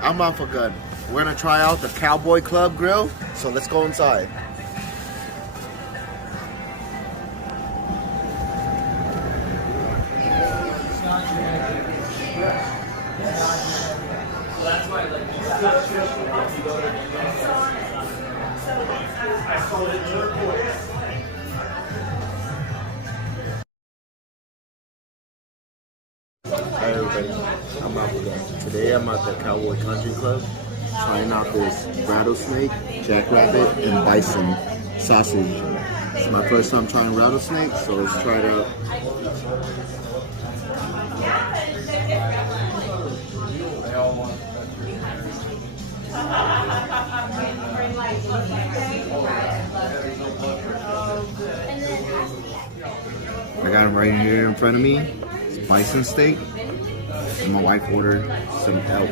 I'm out for good. We're gonna try out the Cowboy Club grill, so let's go inside. Hi everybody, I'm out for good. Today I'm at the Cowboy Country Club, trying out this rattlesnake, jackrabbit, and bison sausage. It's my first time trying rattlesnake, so let's try it out. I got it right here in front of me. It's bison steak, and my wife ordered some elk.